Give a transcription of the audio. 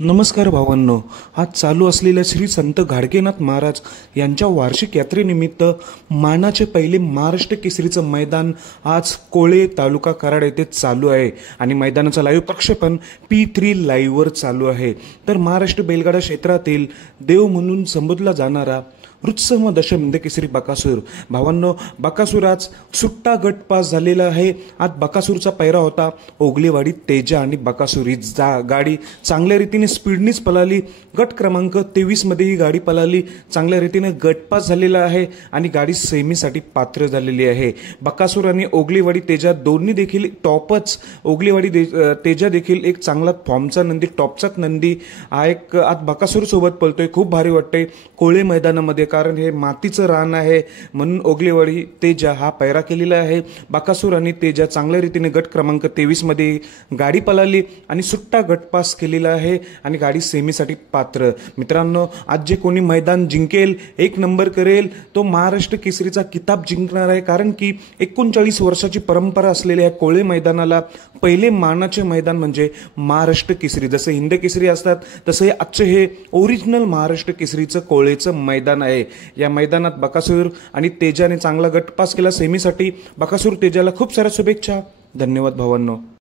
नमस्कार भावांनो. आज चालू असलेल्या श्री संत गाडगेनाथ महाराज यांच्या वार्षिक यात्रेनिमित्त मानाचे पहिले महाराष्ट्र केसरीचं मैदान आज कोळे तालुका कराड येथे चालू आहे आणि मैदानाचं लाईव्ह प्रक्षेपण P3 लाईव्हवर चालू आहे. तर महाराष्ट्र बैलगाडा क्षेत्रातील देव म्हणून संबोधला जाणारा वृत्सम दशम हिंद केसरी बकासूर. भावांनो, बकासूर आज सुट्टा गट पास झालेला आहे. आज बकासूरचा पैरा होता ओगलेवाडी तेजा आणि बकासूर. ही गाडी चांगल्या रीतीने स्पीडनीच पळाली. गट क्रमांक 23 मध्ये ही गाडी पळाली. चांगल्या रीतीने गट पास झालेला आहे आणि गाडी सेमीसाठी पात्र झालेली आहे. बकासूर आणि ओगलेवाडी तेजा दोन्ही देखील टॉपच. ओगलेवाडी तेजा देखील एक चांगला फॉर्मचा नंदी, टॉपचाच नंदी हा एक आज बकासूर सोबत पळतोय. खूप भारी वाटतंय कोळे मैदानामध्ये, कारण हे मातीचं रान आहे म्हणून ओगलेवाडी तेजा हा पैरा केलेला आहे. बकासूर आणि तेजा चांगल्या रीतीने गट क्रमांक 23 मध्ये गाडी पळाली आणि सुट्टा गट पास केलेला आहे आणि गाडी सेमीसाठी पात्र. मित्रांनो, आज जे कोणी मैदान जिंकेल, एक नंबर करेल, तो महाराष्ट्र केसरीचा किताब जिंकणार आहे. कारण की 39 वर्षाची परंपरा असलेल्या कोळे मैदानाला पहिले मानाचे मैदान म्हणजे महाराष्ट्र केसरी. जसे हिंद केसरी असतात तसे आजचे हे ओरिजिनल महाराष्ट्र केसरीचं कोळेचं मैदान आहे. या मैदानात बकासूर आणि तेजाने चांगला गट पास केला सेमीसाठी. बकासूर तेजाला खूप साऱ्या शुभेच्छा. धन्यवाद भावांनो.